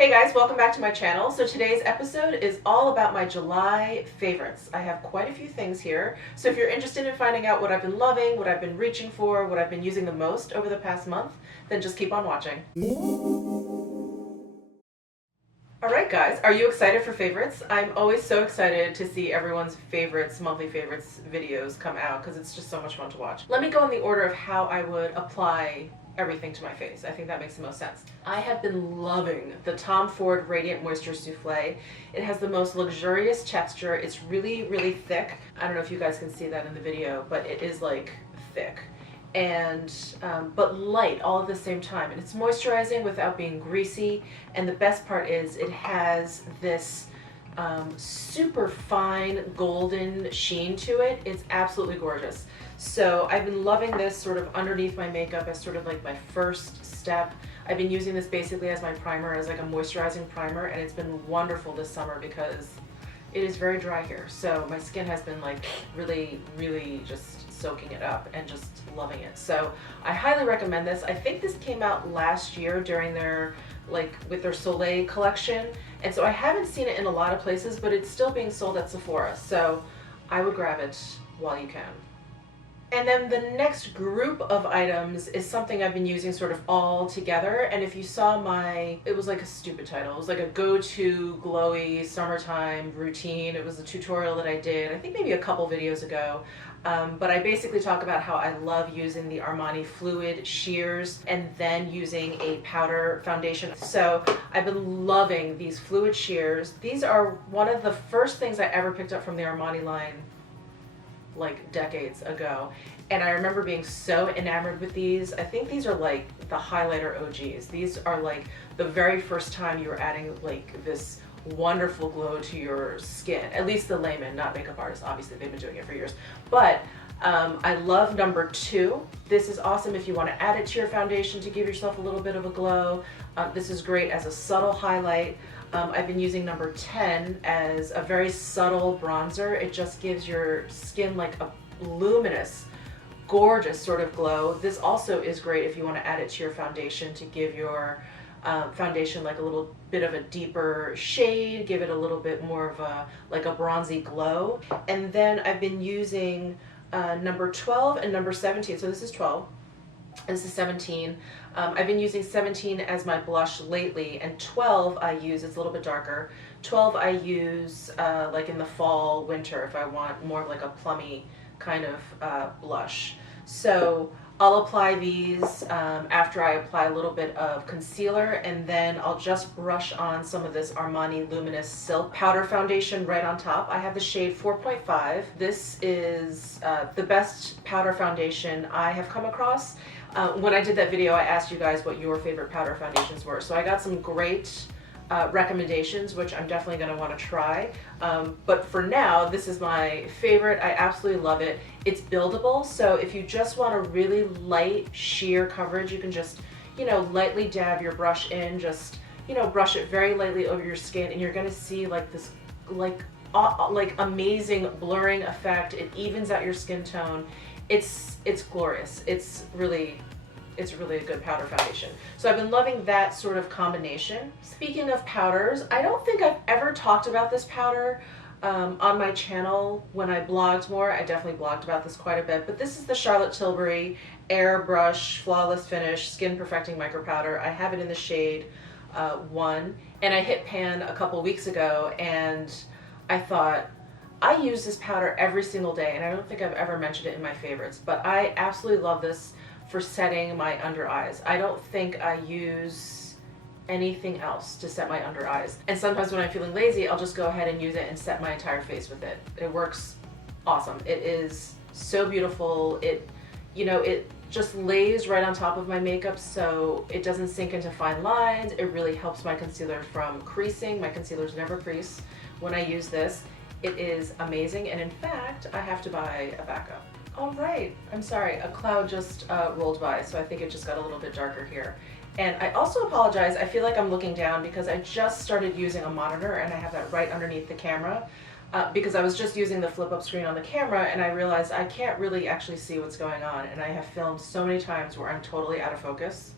Hey guys, welcome back to my channel. So today's episode is all about my July favorites. I have quite a few things here. So if you're interested in finding out what I've been loving, what I've been reaching for, what I've been using the most over the past month, then just keep on watching. Alright guys, are you excited for favorites? I'm always so excited to see everyone's favorites, monthly favorites videos come out because it's just so much fun to watch. Let me go in the order of how I would apply everything to my face. I think that makes the most sense. I have been loving the Tom Ford Radiant Moisture Souffle. It has the most luxurious texture. It's really, really thick. I don't know if you guys can see that in the video, but it is like thick and but light all at the same time, and it's moisturizing without being greasy. And the best part is it has this super fine golden sheen to it. It's absolutely gorgeous. So I've been loving this sort of underneath my makeup as sort of like my first step. I've been using this basically as my primer, as like a moisturizing primer, and it's been wonderful this summer because it is very dry here. So my skin has been like really, really just soaking it up and just loving it. So I highly recommend this. I think this came out last year during their, like with their Soleil collection. And so I haven't seen it in a lot of places, but it's still being sold at Sephora. So I would grab it while you can. And then the next group of items is something I've been using sort of all together. And if you saw it was like a stupid title. It was like a go-to glowy summertime routine. It was a tutorial that I did, I think maybe a couple videos ago. But I basically talk about how I love using the Armani fluid sheers and then using a powder foundation. So I've been loving these fluid sheers. These are one of the first things I ever picked up from the Armani line like decades ago, and I remember being so enamored with these. I think these are like the highlighter OGs. These are like the very first time you were adding like this wonderful glow to your skin, at least the layman, not makeup artists. Obviously they've been doing it for years, but I love number 2. This is awesome if you want to add it to your foundation to give yourself a little bit of a glow. This is great as a subtle highlight. I've been using number 10 as a very subtle bronzer. It just gives your skin like a luminous, gorgeous sort of glow. This also is great if you want to add it to your foundation to give your foundation like a little bit of a deeper shade, give it a little bit more of a like a bronzy glow. And then I've been using number 12 and number 17. So this is 12. This is 17. I've been using 17 as my blush lately, and 12 I use, it's a little bit darker. 12 I use like in the fall, winter, if I want more of like a plummy kind of blush. So I'll apply these after I apply a little bit of concealer, and then I'll just brush on some of this Armani Luminous Silk Powder Foundation right on top. I have the shade 4.5. This is the best powder foundation I have come across. When I did that video, I asked you guys what your favorite powder foundations were. So I got some great recommendations, which I'm definitely going to want to try. But for now, this is my favorite. I absolutely love it. It's buildable, so if you just want a really light sheer coverage, you can just, you know, lightly dab your brush in, just, you know, brush it very lightly over your skin, and you're going to see like this like amazing blurring effect. It evens out your skin tone. It's glorious. It's really a good powder foundation. So I've been loving that sort of combination. Speaking of powders, I don't think I've ever talked about this powder on my channel. When I blogged more, I definitely blogged about this quite a bit, but this is the Charlotte Tilbury AIRBRUSH Flawless Finish Skin Perfecting Micro Powder. I have it in the shade 1, and I hit pan a couple weeks ago, and I thought, I use this powder every single day, and I don't think I've ever mentioned it in my favorites, but I absolutely love this for setting my under eyes. I don't think I use anything else to set my under eyes. And sometimes when I'm feeling lazy, I'll just go ahead and use it and set my entire face with it. It works awesome. It is so beautiful. It, you know, it just lays right on top of my makeup, so it doesn't sink into fine lines. It really helps my concealer from creasing. My concealers never crease when I use this. It is amazing, and in fact, I have to buy a backup. All right, I'm sorry, a cloud just rolled by, so I think it just got a little bit darker here. And I also apologize, I feel like I'm looking down because I just started using a monitor, and I have that right underneath the camera because I was just using the flip-up screen on the camera, and I realized I can't really actually see what's going on, and I have filmed so many times where I'm totally out of focus.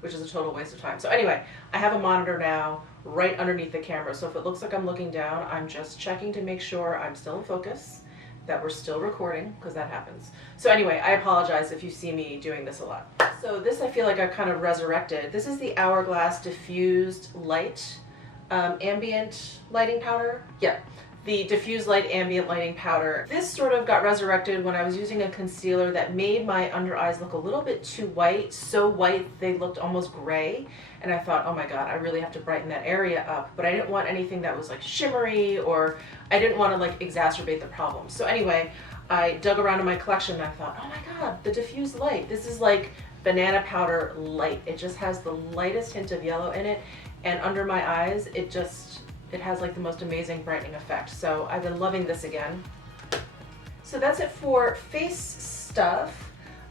which is a total waste of time. So anyway, I have a monitor now right underneath the camera. So if it looks like I'm looking down, I'm just checking to make sure I'm still in focus, that we're still recording, because that happens. So anyway, I apologize if you see me doing this a lot. So this I feel like I've kind of resurrected. This is the Hourglass Diffused Light Ambient Lighting Powder. Yeah, the Diffused Light Ambient Lighting Powder. This sort of got resurrected when I was using a concealer that made my under eyes look a little bit too white, so white they looked almost gray. And I thought, oh my god, I really have to brighten that area up. But I didn't want anything that was like shimmery, or I didn't want to like exacerbate the problem. So anyway, I dug around in my collection and I thought, oh my god, the Diffused Light. This is like banana powder light. It just has the lightest hint of yellow in it. And under my eyes, it has like the most amazing brightening effect. So I've been loving this again. So that's it for face stuff.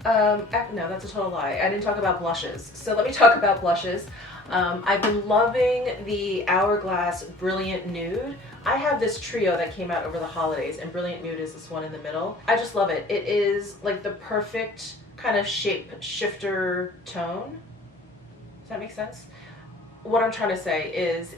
No, that's a total lie. I didn't talk about blushes. So let me talk about blushes. I've been loving the Hourglass Brilliant Nude. I have this trio that came out over the holidays, and Brilliant Nude is this one in the middle. I just love it. It is like the perfect kind of shape shifter tone. Does that make sense? What I'm trying to say is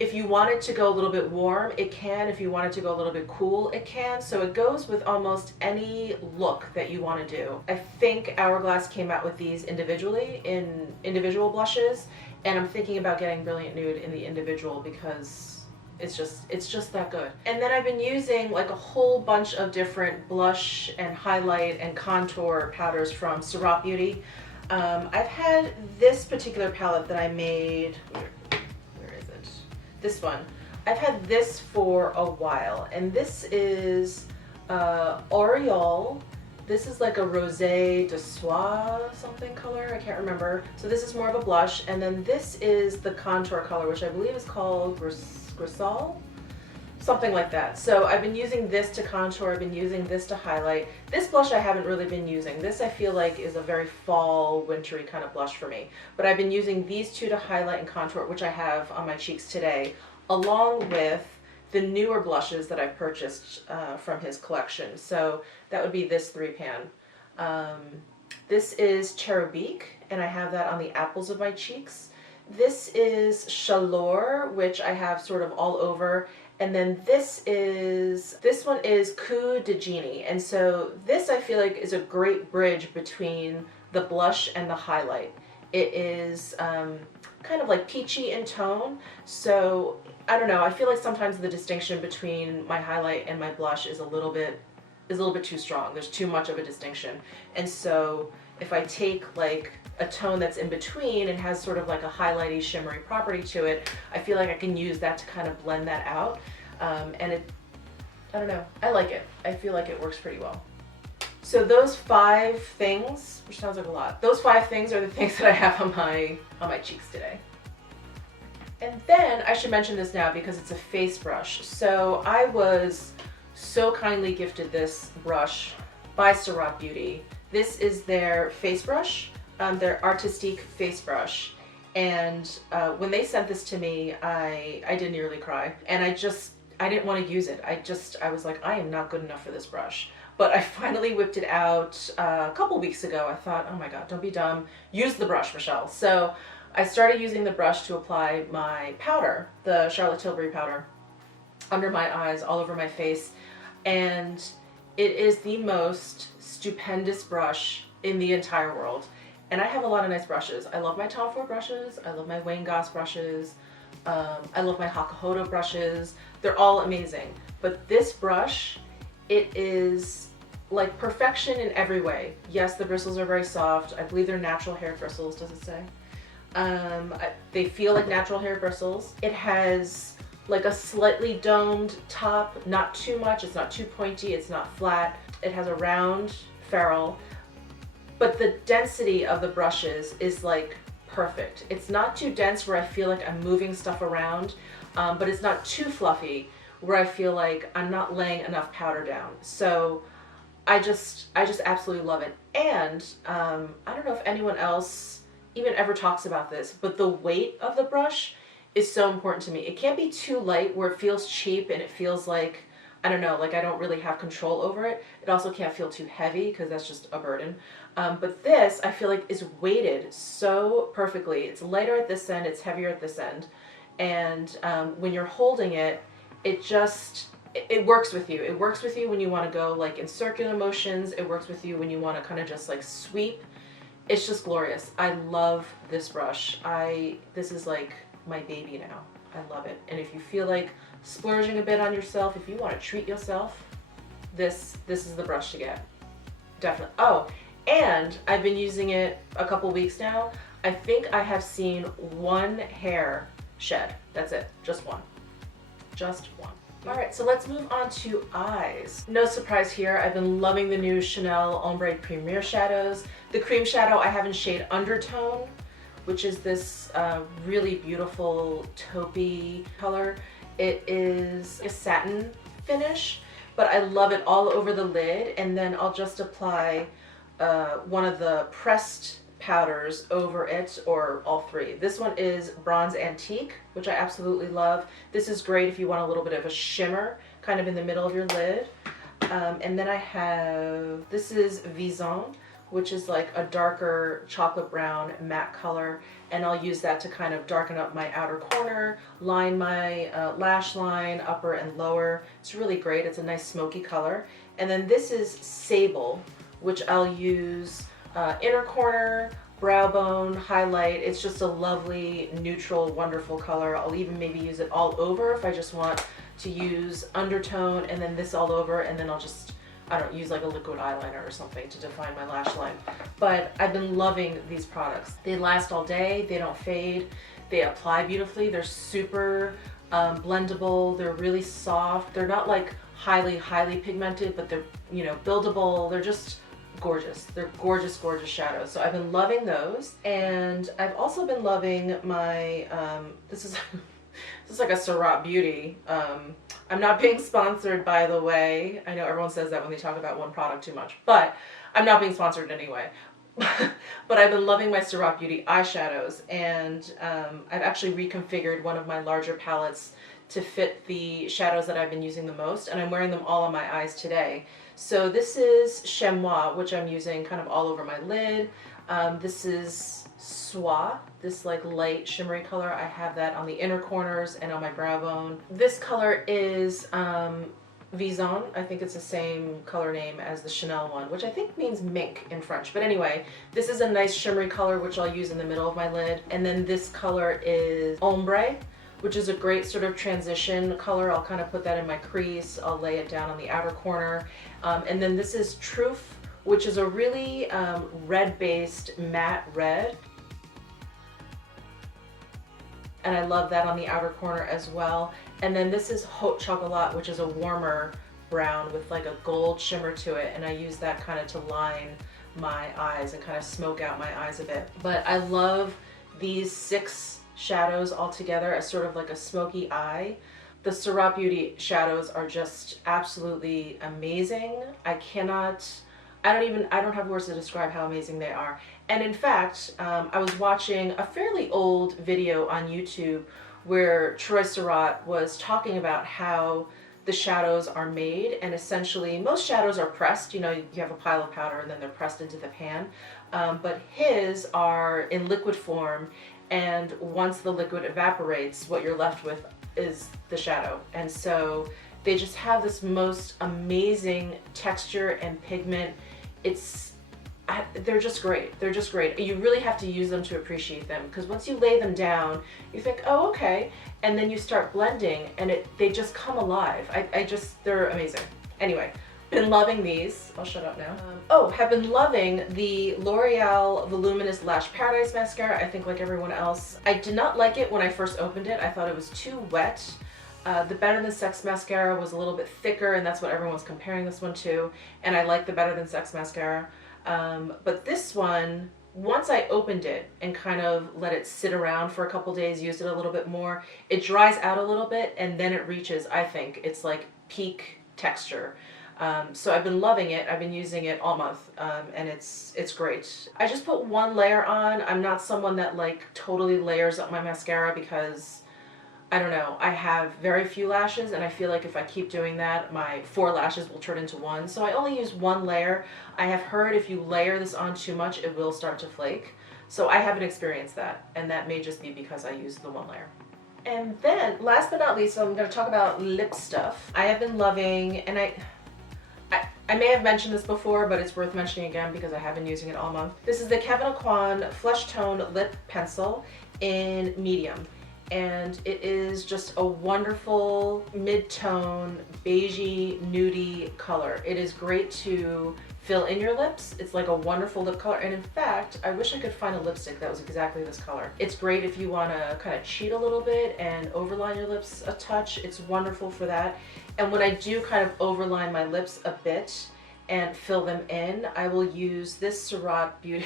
if you want it to go a little bit warm, it can. If you want it to go a little bit cool, it can. So it goes with almost any look that you want to do. I think Hourglass came out with these individually in individual blushes, and I'm thinking about getting Brilliant Nude in the individual because it's just that good. And then I've been using like a whole bunch of different blush and highlight and contour powders from Surratt Beauty. I've had this particular palette that I made. This one. I've had this for a while, and this is Aureole. This is like a Rosé de Soie something color, I can't remember. So this is more of a blush, and then this is the contour color, which I believe is called Grisol, something like that. So I've been using this to contour, I've been using this to highlight. This blush I haven't really been using. This I feel like is a very fall, wintry kind of blush for me. But I've been using these two to highlight and contour, which I have on my cheeks today, along with the newer blushes that I've purchased from his collection. So that would be this 3-pan. This is Cherubique, and I have that on the apples of my cheeks. This is Chaleur, which I have sort of all over. And then this one is Coup de Genie. And so this I feel like is a great bridge between the blush and the highlight. It is kind of like peachy in tone. So I don't know, I feel like sometimes the distinction between my highlight and my blush is a little bit too strong. There's too much of a distinction. And so if I take like a tone that's in between and has sort of like a highlighty, shimmery property to it, I feel like I can use that to kind of blend that out. And I don't know, I like it. I feel like it works pretty well. So those 5 things, which sounds like a lot, those 5 things are the things that I have on my cheeks today. And then I should mention this now because it's a face brush. So I was so kindly gifted this brush by Surratt Beauty. This is their face brush, their Artistique face brush. And when they sent this to me, I did nearly cry. And I didn't want to use it. I was like, I am not good enough for this brush. But I finally whipped it out a couple weeks ago. I thought, oh my god, don't be dumb. Use the brush, Michelle. So I started using the brush to apply my powder, the Charlotte Tilbury powder, under my eyes, all over my face. And it is the most stupendous brush in the entire world. And I have a lot of nice brushes. I love my Tom Ford brushes. I love my Wayne Goss brushes. I love my Hakuhodo brushes. They're all amazing. But this brush, it is like perfection in every way. Yes, the bristles are very soft. I believe they're natural hair bristles, does it say? They feel like natural hair bristles. It has like a slightly domed top, not too much. It's not too pointy. It's not flat. It has a round ferrule. But the density of the brushes is like perfect. It's not too dense where I feel like I'm moving stuff around, but it's not too fluffy where I feel like I'm not laying enough powder down. So I just absolutely love it. And I don't know if anyone else even ever talks about this, but the weight of the brush is so important to me. It can't be too light where it feels cheap and it feels like I don't know, like I don't really have control over it. It also can't feel too heavy because that's just a burden. But this, I feel like, is weighted so perfectly. It's lighter at this end, it's heavier at this end. And when you're holding it, it works with you. It works with you when you want to go like in circular motions. It works with you when you want to kind of just like sweep. It's just glorious. I love this brush. This is like my baby now. I love it. And if you feel like splurging a bit on yourself, if you want to treat yourself, this is the brush to get. Definitely. Oh, and I've been using it a couple weeks now. I think I have seen one hair shed. That's it. Just one. Just one. All right, so let's move on to eyes. No surprise here, I've been loving the new Chanel Ombre Premier shadows. The cream shadow I have in shade Undertone, which is this really beautiful taupey color. It is a satin finish, but I love it all over the lid, and then I'll just apply one of the pressed powders over it, or all three. This one is Bronze Antique, which I absolutely love. This is great if you want a little bit of a shimmer kind of in the middle of your lid. And then I have, this is VISONE, which is like a darker chocolate brown matte color, and I'll use that to kind of darken up my outer corner, line my lash line, upper and lower. It's really great. It's a nice smoky color. And then this is SABLE, which I'll use inner corner, brow bone, highlight. It's just a lovely, neutral, wonderful color. I'll even maybe use it all over if I just want to use undertone, and then this all over, and then I'll just, I don't use like a liquid eyeliner or something to define my lash line. But I've been loving these products. They last all day, they don't fade, they apply beautifully, they're super blendable, they're really soft, they're not like highly pigmented, but they're, you know, buildable, they're just gorgeous. They're gorgeous, gorgeous shadows. So I've been loving those, and I've also been loving my, this is like a Surratt beauty. I'm not being sponsored, by the way. I know everyone says that when they talk about one product too much, but I'm not being sponsored anyway. But I've been loving my Surratt Beauty eyeshadows, and I've actually reconfigured one of my larger palettes to fit the shadows that I've been using the most, and I'm wearing them all on my eyes today. So this is Chamois, which I'm using kind of all over my lid. This is Soie, this like light shimmery color. I have that on the inner corners and on my brow bone. This color is VISONE. I think it's the same color name as the Chanel one, which I think means mink in French. But anyway, this is a nice shimmery color, which I'll use in the middle of my lid. And then this color is Ombre, which is a great sort of transition color. I'll kind of put that in my crease. I'll lay it down on the outer corner. And then this is Truth, which is a really red-based matte red. And I love that on the outer corner as well. And then this is Haute Chocolat, which is a warmer brown with like a gold shimmer to it. And I use that kind of to line my eyes and kind of smoke out my eyes a bit. But I love these 6 shadows all together as sort of like a smoky eye. The Surratt Beauty shadows are just absolutely amazing. I don't have words to describe how amazing they are. And in fact, I was watching a fairly old video on YouTube where Troy Surratt was talking about how the shadows are made, and essentially most shadows are pressed. You know, you have a pile of powder and then they're pressed into the pan, but his are in liquid form, and once the liquid evaporates, what you're left with is the shadow. And so they just have this most amazing texture and pigment. They're just great. They're just great. You really have to use them to appreciate them, because once you lay them down, you think, oh, okay, and then you start blending, and they just come alive. They're amazing. Anyway, been loving these. I'll shut up now. Have been loving the L'Oreal Voluminous Lash Paradise Mascara. I think like everyone else, I did not like it when I first opened it. I thought it was too wet. The Better Than Sex mascara was a little bit thicker, and that's what everyone's comparing this one to, and I like the Better Than Sex mascara. But this one, once I opened it and kind of let it sit around for a couple days, used it a little bit more, it dries out a little bit, and then it reaches, I think, it's like peak texture. So I've been loving it. I've been using it all month, and it's great. I just put one layer on. I'm not someone that like totally layers up my mascara, because I don't know, I have very few lashes, and I feel like if I keep doing that, my 4 lashes will turn into 1. So I only use 1 layer. I have heard if you layer this on too much, it will start to flake. So I haven't experienced that, and that may just be because I use the 1 layer. And then, last but not least, so I'm going to talk about lip stuff. I have been loving, and I may have mentioned this before, but it's worth mentioning again because I have been using it all month. This is the Kevyn Aucoin Flesh Tone Lip Pencil in medium. And it is just a wonderful mid-tone, beigey, nudie color. It is great to fill in your lips. It's like a wonderful lip color. And in fact, I wish I could find a lipstick that was exactly this color. It's great if you want to kind of cheat a little bit and overline your lips a touch. It's wonderful for that. And when I do kind of overline my lips a bit and fill them in, I will use this Surratt Beauty,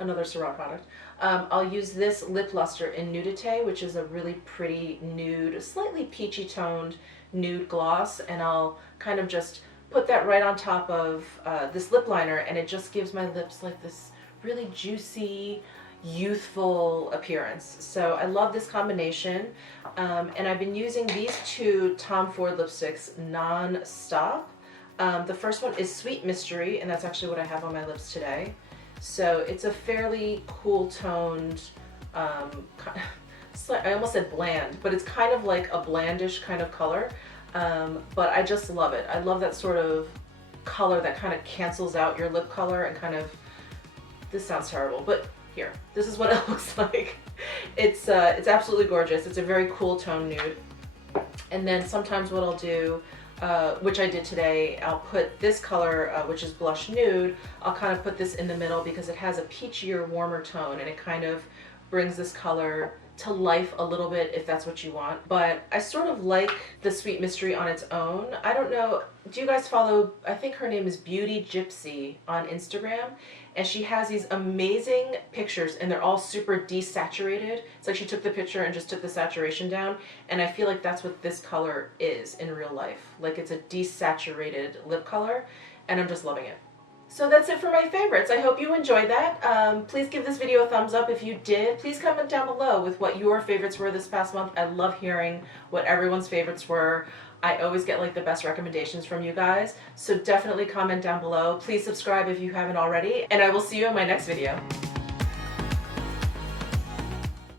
another Surratt product. I'll use this Lip Luster in Nudité, which is a really pretty nude, slightly peachy toned nude gloss, and I'll kind of just put that right on top of this lip liner, and it just gives my lips like this really juicy, youthful appearance. So I love this combination, and I've been using these 2 Tom Ford lipsticks non-stop. The first one is Sweet Mystery, and that's actually what I have on my lips today. So it's a fairly cool toned, I almost said bland, but it's kind of like a blandish kind of color, but I just love it. I love that sort of color that kind of cancels out your lip color and kind of, this sounds terrible, but here, this is what it looks like. It's absolutely gorgeous. It's a very cool tone nude. And then sometimes what I'll do, which I did today, I'll put this color, which is Blush Nude, I'll kind of put this in the middle because it has a peachier, warmer tone, and it kind of brings this color to life a little bit if that's what you want. But I sort of like the Sweet Mystery on its own. I don't know, do you guys follow, I think her name is Beauty Gypsy on Instagram, and she has these amazing pictures and they're all super desaturated. It's like she took the picture and just took the saturation down, and I feel like that's what this color is in real life. Like, it's a desaturated lip color, and I'm just loving it. So that's it for my favorites. I hope you enjoyed that. Please give this video a thumbs up if you did. Please comment down below with what your favorites were this past month. I love hearing what everyone's favorites were. I always get like the best recommendations from you guys. So definitely comment down below. Please subscribe if you haven't already, and I will see you in my next video.